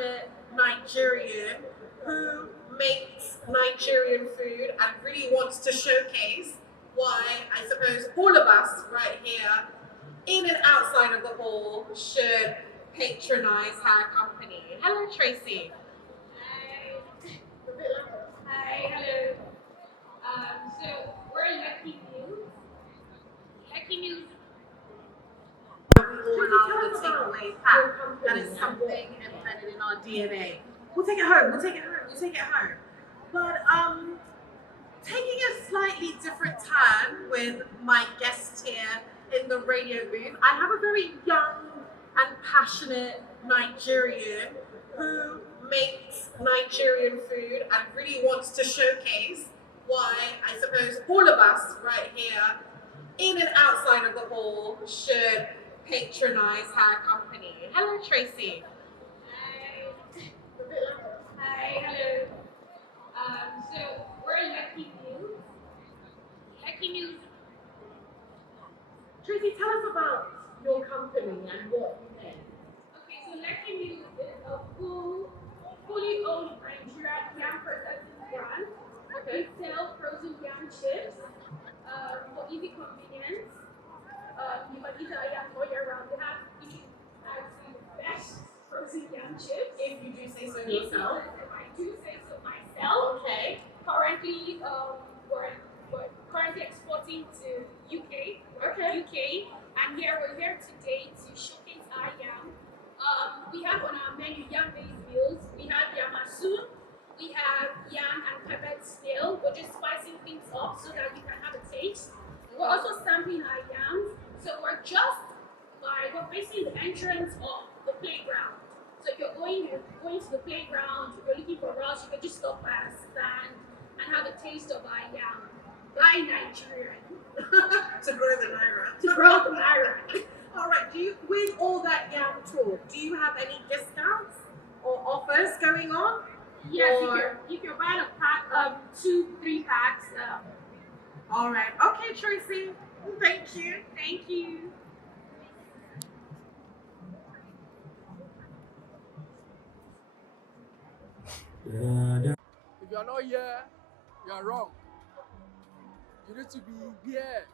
passionate Nigerian who makes Nigerian food and really wants to showcase why I suppose all of us right here, in and outside of the hall, should patronize her company. Hello, Tracy. Hi, hello. So we're Lucky News. Lucky News. We all love the takeaway pack. That is something embedded in our DNA. We'll take it home. We'll take it home. We'll take it home. But taking a slightly different turn with my guest here in the radio booth, I have a very young and passionate Nigerian who makes Nigerian food and really wants to showcase why I suppose all of us right here, in and outside of the hall, should patronize her company. Hello, Tracy. Hi, hello. So we're Lucky News. Lucky News. Tracy, tell us about your company and what you make. Okay, so Lucky News is a fully owned Nigerian yam processing brand. Okay. We sell frozen yam chips for easy convenience. You can eat our yam all year round. We have the best frozen yam chips. If you do say so yourself. If I do say so myself. Okay. Currently, we're currently exporting to UK. Okay. UK, and we're here today to showcase our yam. We have on our menu yam-based meals. We have yam asun, we have yam and peppered snail. We're just spicing things up so that you can have a taste. We're also sampling our yams. So we're facing the entrance of the playground. So if you're going to the playground, if you're looking for us, you can just stop by our stand and have a taste of our yam. Buy Nigerian. To grow the naira. To grow the naira. All right. With all that yam talk, do you have any discounts or offers going on? Yes, if you're buying a pack, 2-3 packs. All right. Okay, Tracy. Thank you. Thank you. If you are not here, you are wrong. You need to be here,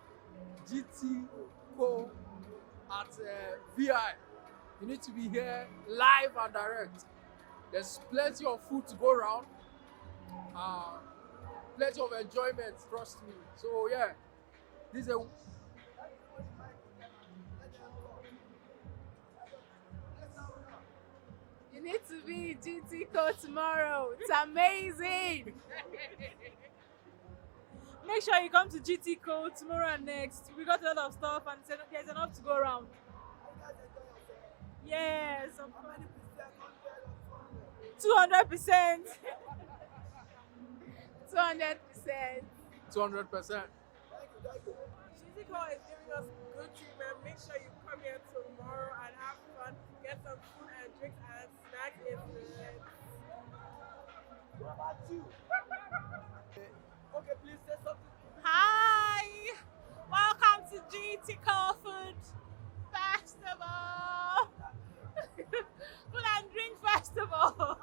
Gtco at VI. You need to be here live and direct. There's plenty of food to go around, plenty of enjoyment, trust me. So yeah, this is a You need to be Gtco tomorrow. It's amazing. Make sure you come to Gtco tomorrow and next. We got a lot of stuff and there's enough to go around. Yes. 200%. 200%. 200%. Gtco is giving us good treatment. Make sure you come here tomorrow and have fun. Get some food and drinks and snacks if needed. What about you? Okay, please say something. Hi. Welcome to Gtco Food Festival. Food and Drink Festival.